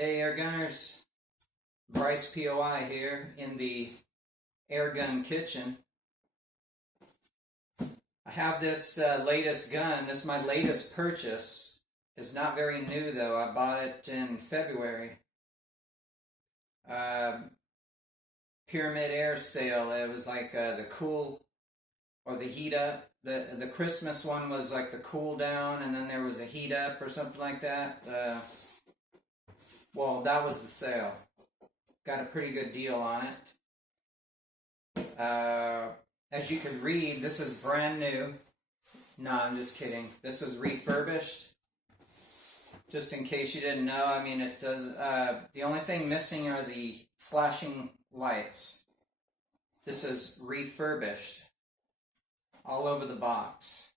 Hey air gunners, Bryce POI here in the air gun kitchen. I have this latest gun. This is my latest purchase. It's not very new though. I bought it in February. Pyramid Air Sale. It was like the cool or the heat up. The Christmas one was like the cool down, and then there was a heat up or something like that. Well, that was the sale. Got a pretty good deal on it. As you can read, this is brand new. No, I'm just kidding. This is refurbished. Just in case you didn't know, I mean, it does. The only thing missing are the flashing lights. This is refurbished. All over the box.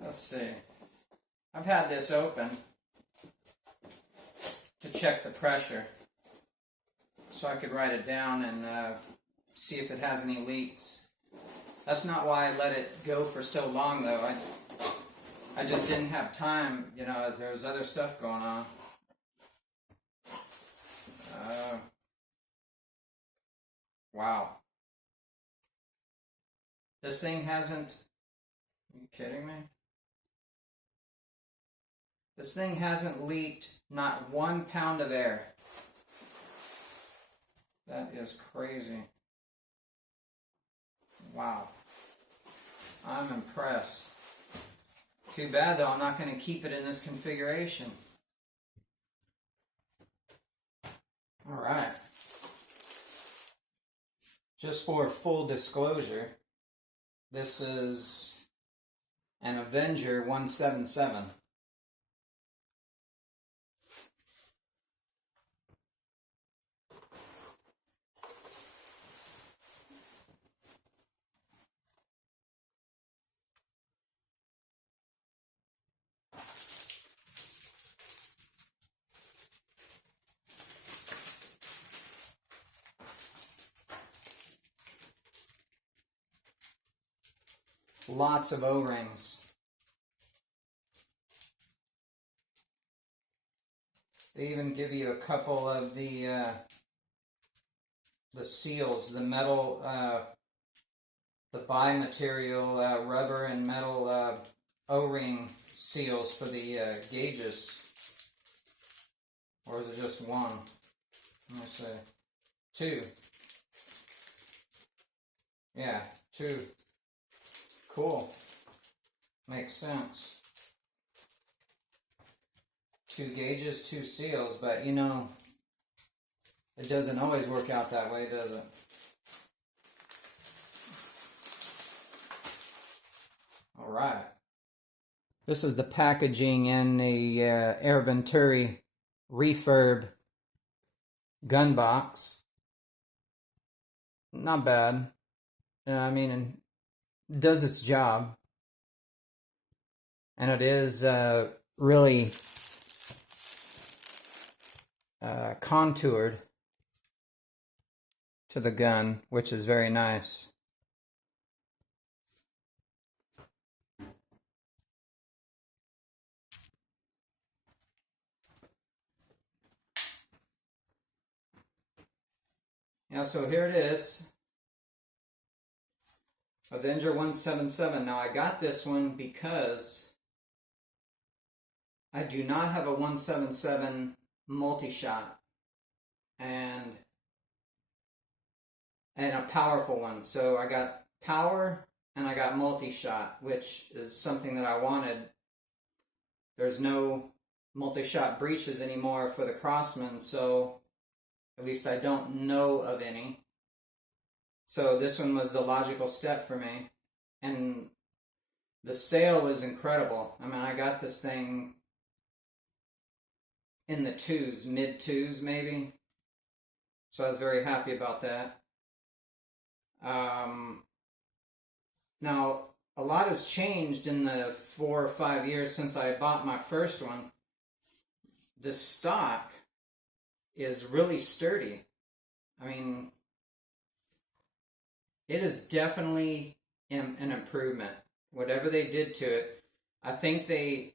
Let's see. I've had this open to check the pressure so I could write it down and see if it has any leaks. That's not why I let it go for so long though. I just didn't have time, you know, there was other stuff going on. Wow. This thing hasn't, are you kidding me? This thing hasn't leaked not 1 pound of air. That is crazy. Wow. I'm impressed. Too bad though, I'm not going to keep it in this configuration. Alright. Just for full disclosure, this is an Avenger 177. Lots of O-rings. They even give you a couple of the seals, the metal, the bi-material rubber and metal O-ring seals for the gauges. Or is it just one? Let me see. Two. Yeah, two. Cool. Makes sense. 2 gauges, 2 seals, but you know, it doesn't always work out that way, does it? Alright. This is the packaging in the Air Venturi refurb gun box. Not bad. I mean, it does its job. And it is really contoured to the gun, which is very nice. Yeah, so here it is. Avenger 177. Now I got this one because I do not have a 177 multi-shot and a powerful one. So I got power and I got multi-shot, which is something that I wanted. There's no multi-shot breeches anymore for the Crossman, so at least I don't know of any. So this one was the logical step for me. And the sale was incredible. I mean, I got this thing in the twos, mid twos maybe. So I was very happy about that. Now, a lot has changed in the 4 or 5 years since I bought my first one. The stock is really sturdy. I mean, it is definitely an improvement. Whatever they did to it, I think they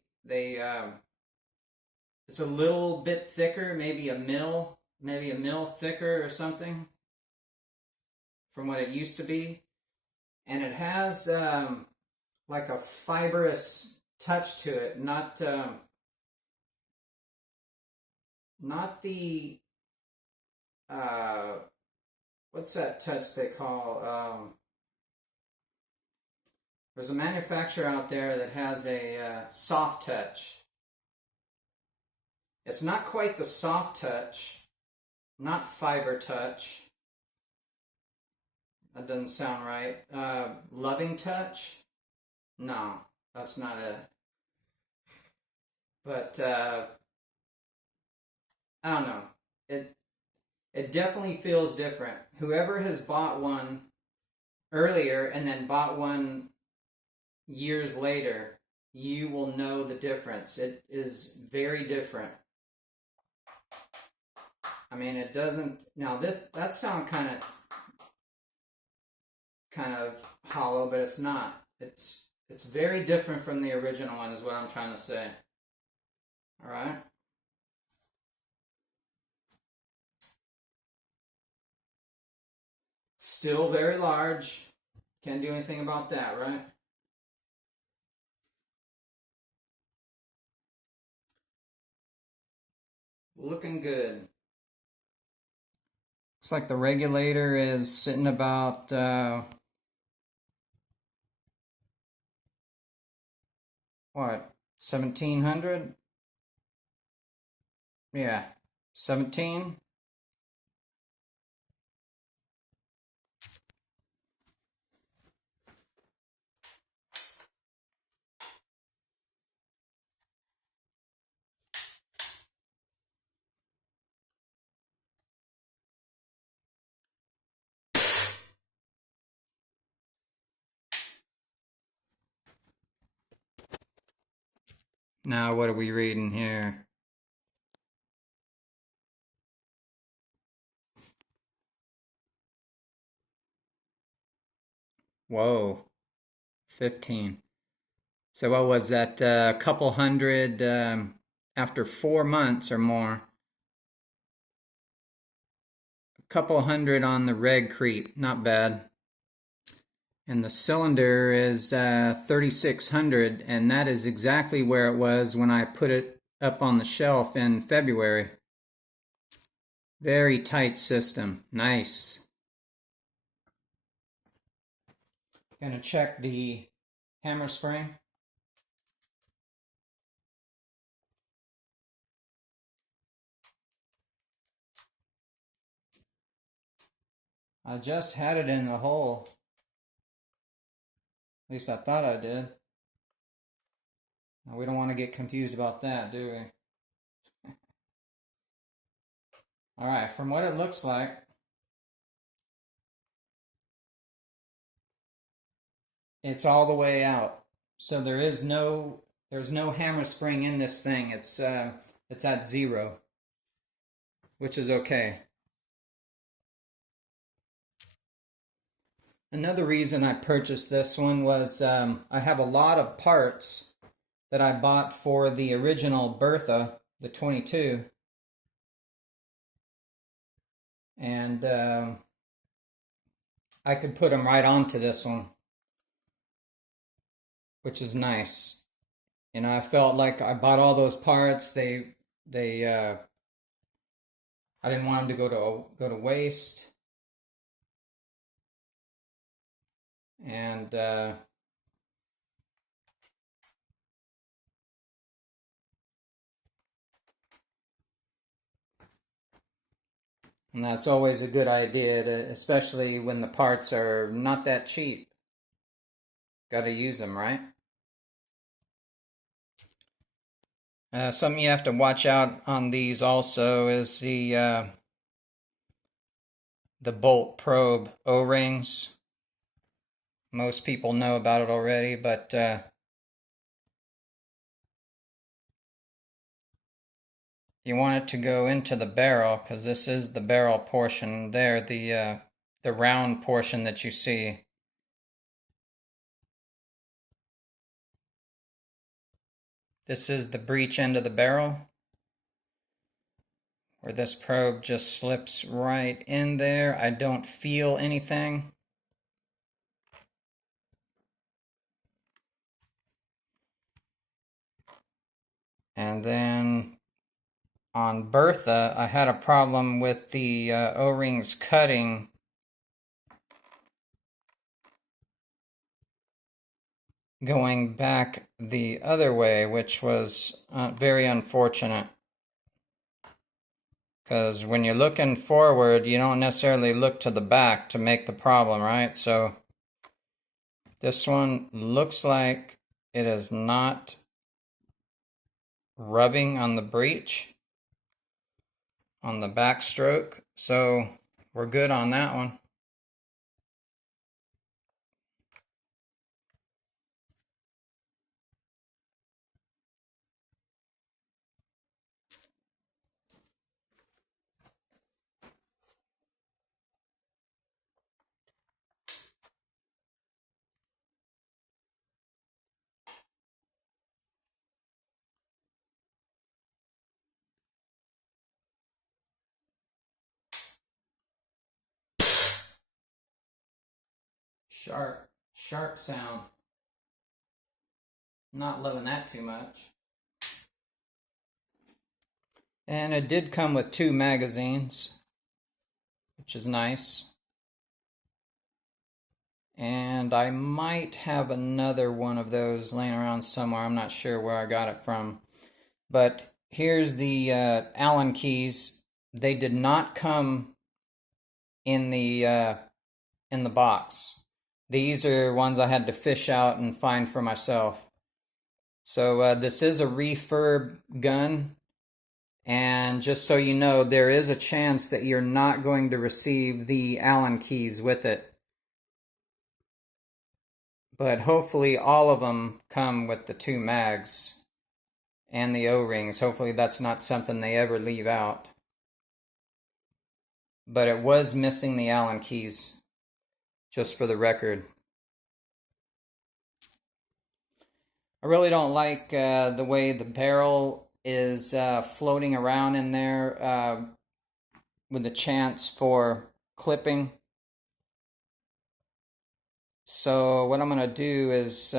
it's a little bit thicker, maybe a mil thicker or something from what it used to be. And it has like a fibrous touch to it, not the what's that touch they call? There's a manufacturer out there that has a soft touch. It's not quite the soft touch, not fiber touch. That doesn't sound right. Loving touch? No, that's not it. But I don't know. It definitely feels different. Whoever has bought one earlier and then bought one years later, you will know the difference. It is very different. I mean, it doesn't. Now that sound kind of hollow, but it's not. It's very different from the original one, is what I'm trying to say. All right. Still very large. Can't do anything about that, right? Looking good. Looks like the regulator is sitting about what, 1700? Yeah, 17. Now what are we reading here? Whoa, 15. So what was that, a couple hundred after 4 months or more? A couple hundred on the reg creep, not bad. And the cylinder is 3600, and that is exactly where it was when I put it up on the shelf in February. Very tight system. Nice. Gonna check the hammer spring. I just had it in the hole. At least I thought I did. Now, we don't want to get confused about that, do we? Alright, from what it looks like, it's all the way out. So there's no hammer spring in this thing. It's at 0, which is okay. Another reason I purchased this one was I have a lot of parts that I bought for the original Bertha, the 22. And I could put them right onto this one, which is nice. You know, I felt like I bought all those parts. I didn't want them to go to waste. And that's always a good idea, especially when the parts are not that cheap. Got to use them, right? Something you have to watch out on these also is the bolt probe O-rings. Most people know about it already, but you want it to go into the barrel, because this is the barrel portion there, the round portion that you see. This is the breech end of the barrel. where this probe just slips right in there. I don't feel anything. And then on Bertha, I had a problem with the O-rings cutting. Going back the other way, which was very unfortunate. Because when you're looking forward, you don't necessarily look to the back to make the problem, right? So this one looks like it is not rubbing on the breech, on the backstroke. So we're good on that one. Sharp sound. Not loving that too much. And it did come with 2 magazines, which is nice. And I might have another one of those laying around somewhere. I'm not sure where I got it from. But here's the Allen keys. They did not come in the box. These are ones I had to fish out and find for myself. So this is a refurb gun. And just so you know, there is a chance that you're not going to receive the Allen keys with it. But hopefully all of them come with the 2 mags and the O-rings. Hopefully that's not something they ever leave out. But it was missing the Allen keys, just for the record. I really don't like the way the barrel is floating around in there with a chance for clipping. So what I'm going to do is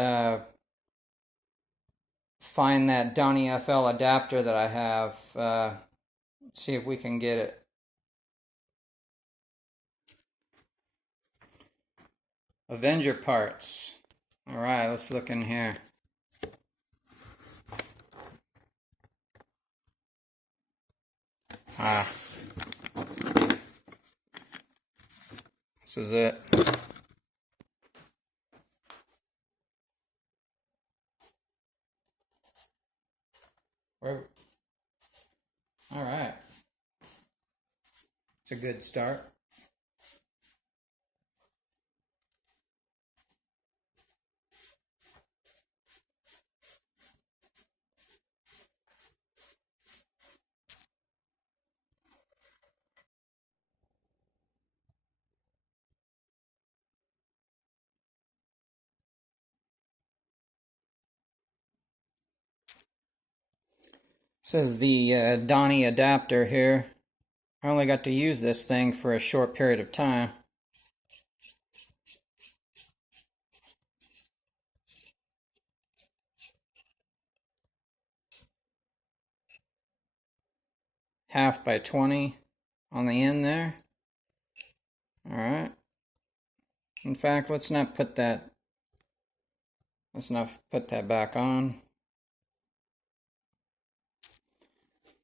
find that Donn FL adapter that I have, see if we can get it. Avenger parts. Alright, let's look in here. This is it. Alright. It's a good start. This is the Donnie adapter here. I only got to use this thing for a short period of time. Half by 20 on the end there. Alright. In fact, let's not put that back on.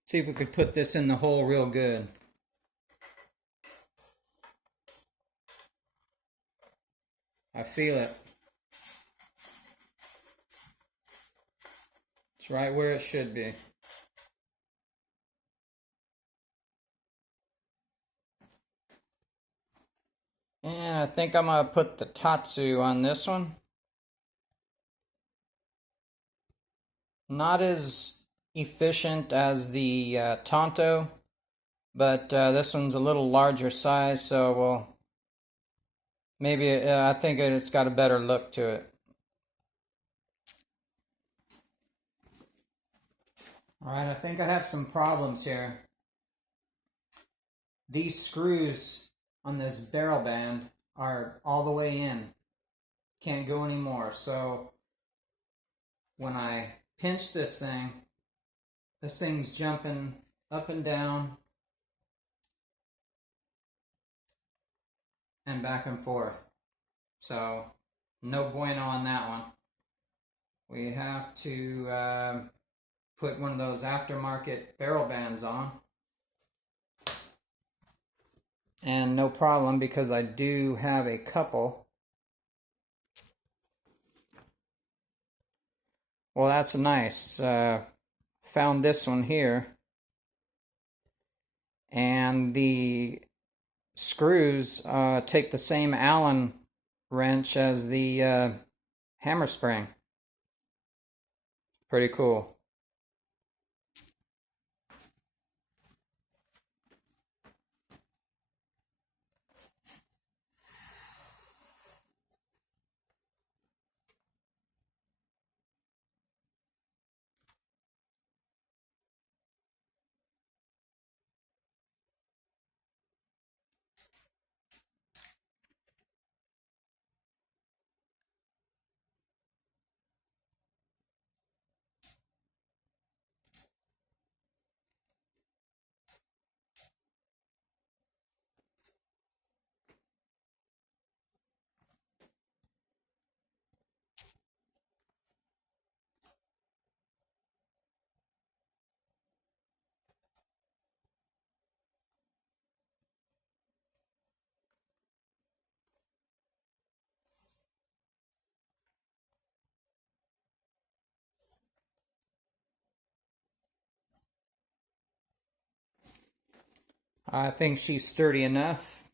See if we could put this in the hole real good. I feel it. It's right where it should be. And I think I'm going to put the Tatsu on this one. Not as efficient as the Tonto, but this one's a little larger size, so we'll maybe I think it's got a better look to it. Alright, I think I have some problems here. these screws on this barrel band are all the way in. Can't go anymore. So when I pinch this thing's jumping up and down and back and forth. So no bueno on that one. We have to put one of those aftermarket barrel bands on. And no problem, because I do have a couple. Well, that's nice. Found this one here. And the screws take the same Allen wrench as the hammer spring. Pretty cool. I think she's sturdy enough.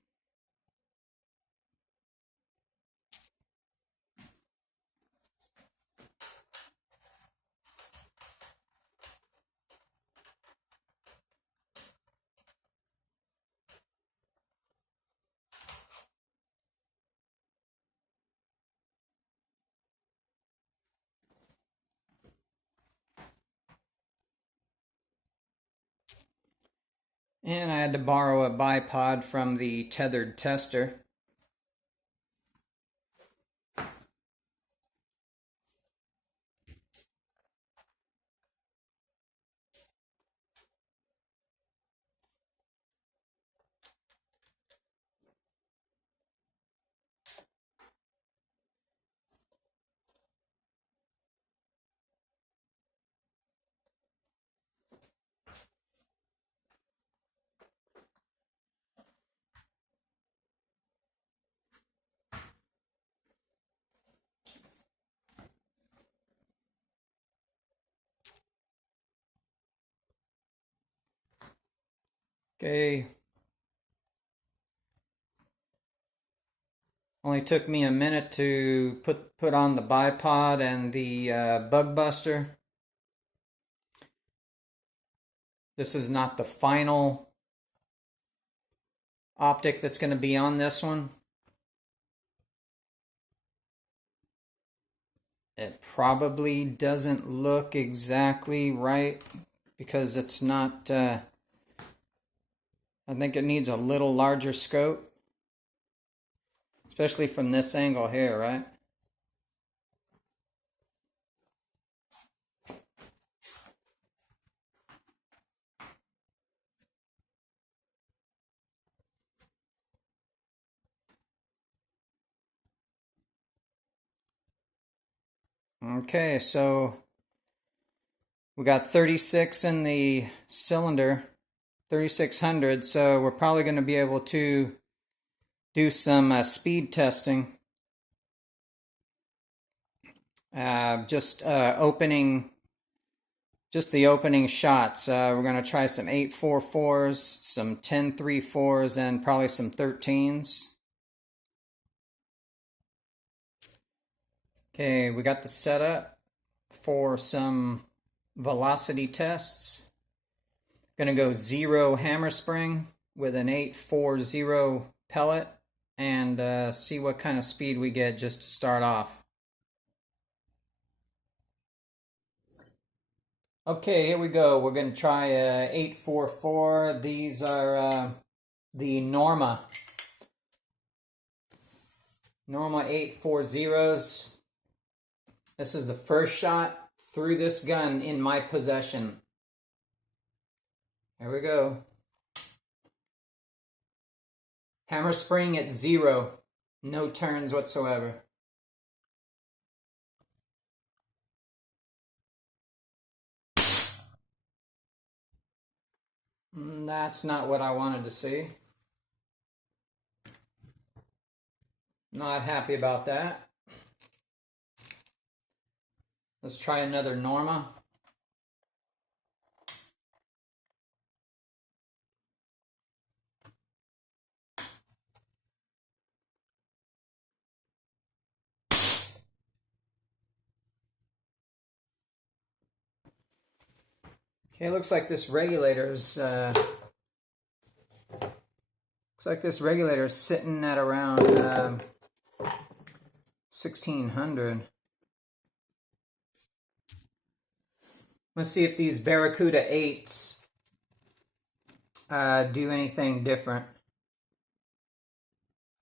And I had to borrow a bipod from the tethered tester. Okay. Only took me a minute to put on the bipod and the bug buster. This is not the final optic that's going to be on this one. It probably doesn't look exactly right because it's not, I think it needs a little larger scope, especially from this angle here, right? Okay, so we got 36 in the cylinder, 3600, so we're probably going to be able to do some speed testing. Just the opening shots. We're going to try some 844s, some 1034s, and probably some 13s. Okay, we got the setup for some velocity tests. Going to go 0 hammer spring with an 840 pellet and see what kind of speed we get just to start off. Okay, here we go. We're going to try 844. These are the Norma 840s. This is the first shot through this gun in my possession. Here we go. Hammer spring at 0. No turns whatsoever. That's not what I wanted to see. Not happy about that. Let's try another Norma. Okay, looks like this regulator is sitting at around 1600. Let's see if these Barracuda 8s do anything different.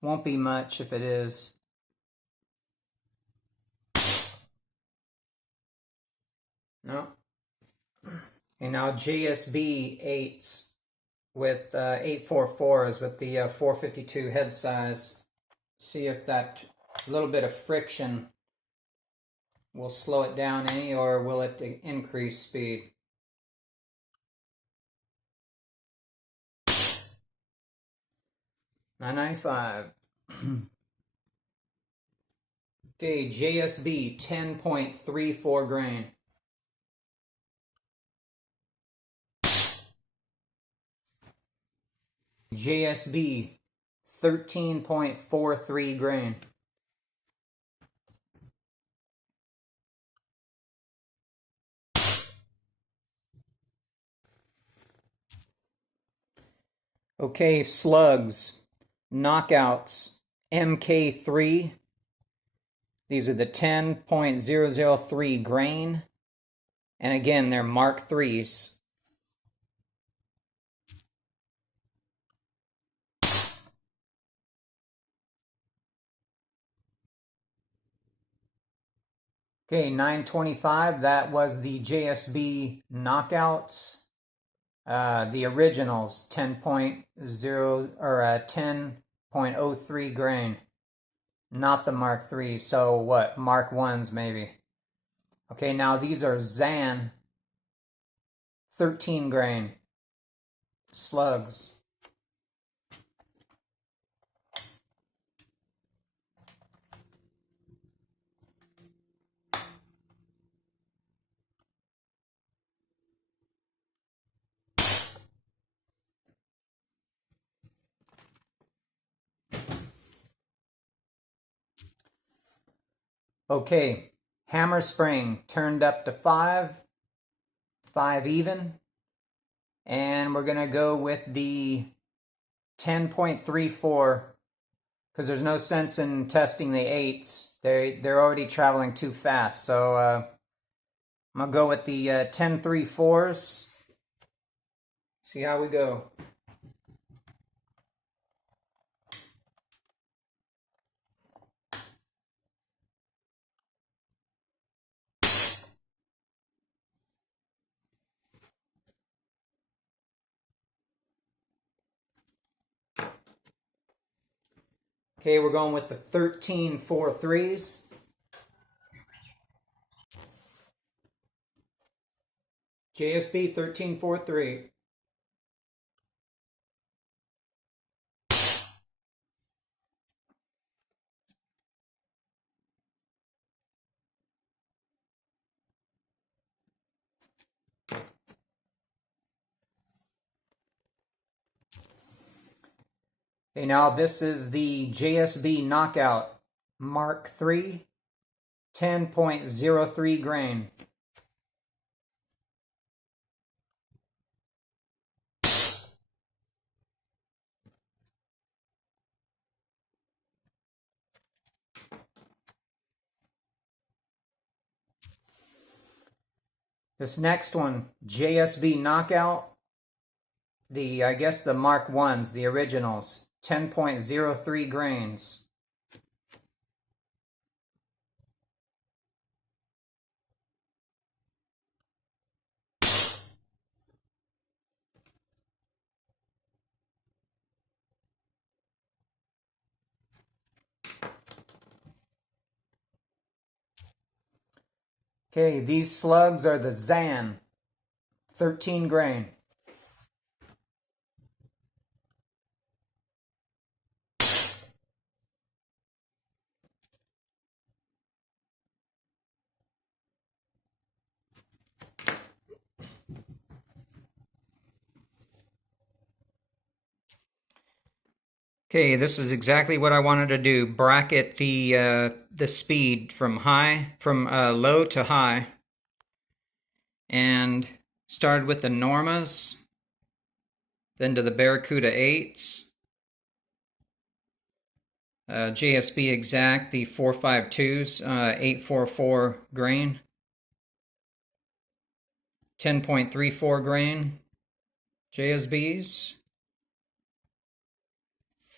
Won't be much if it is. No. And now JSB 8s with 844s with the 452 head size. See if that little bit of friction will slow it down any, or will it increase speed? $9.95. Okay, JSB 10.34 grain. JSB 13.43 grain. Okay, slugs, knockouts, MK3. These are the 10.003 grain. And again, they're Mark IIIs. Okay, 925, that was the JSB knockouts. The originals, 10.0 or 10.03 grain. Not the Mark III, so what? Mark I's maybe. Okay, now these are Zan 13 grain slugs. Okay, hammer spring turned up to 5 even, and we're gonna go with the 10.34 because there's no sense in testing the 8s. They're already traveling too fast, so I'm gonna go with the 10.34s. See how we go. Okay, we're going with the 13.43s. JSB 13.43. Okay, now this is the JSB Knockout Mark III, 10.03 grain. This next one, JSB Knockout I guess the Mark 1s, the originals, 10.03 grains. Okay, these slugs are the Zan, 13 grain. Okay, this is exactly what I wanted to do. Bracket the speed from low to high, and started with the Normas, then to the Barracuda 8s, JSB exact, the 452s, 844 grain, 10.34 grain JSBs,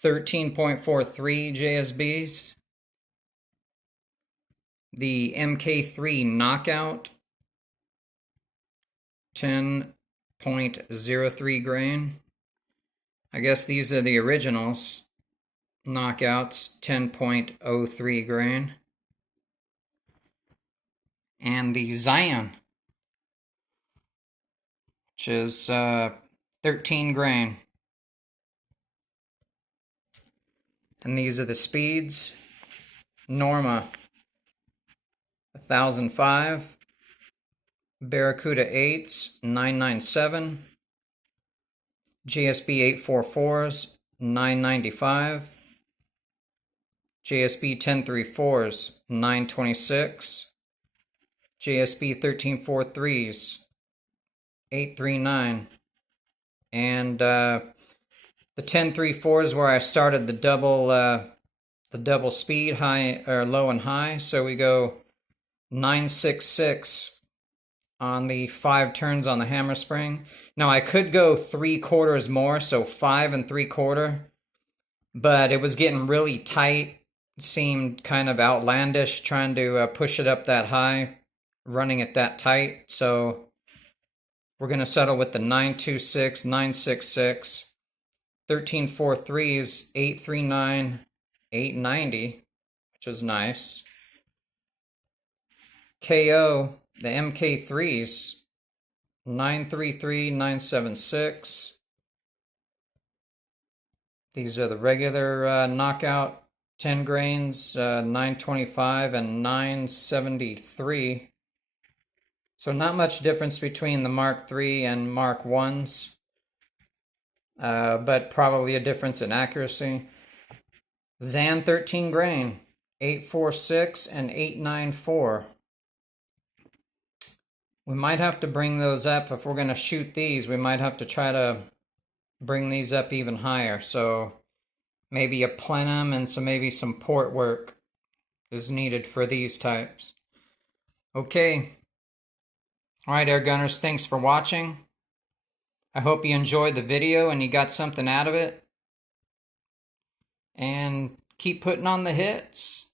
13.43 JSBs, the MK3 Knockout, 10.03 grain. I guess these are the originals. Knockouts, 10.03 grain. And the Zion, which is 13 grain. And these are the speeds. Norma, 1005. Barracuda 8s, 997. JSB 844s, 995. JSB 1034s, 926. JSB 1343s, 839. And the 1034s where I started the double speed, high or low and high. So we go 966 on the 5 turns on the hammer spring. Now I could go 3/4 more, so 5 3/4, but it was getting really tight. It seemed kind of outlandish trying to push it up that high, running it that tight. So we're going to settle with the 926, 966, 1343s, 839, 890, which is nice. KO, the MK3s, 933, 976. These are the regular knockout 10 grains, 925 and 973. So not much difference between the Mark III and Mark 1s, but probably a difference in accuracy. Zan 13 grain, 846 and 894. We might have to bring those up. If we're going to shoot these, we might have to try to bring these up even higher. So maybe a plenum and maybe some port work is needed for these types. Okay. All right, air gunners, thanks for watching. I hope you enjoyed the video and you got something out of it. And keep putting on the hits.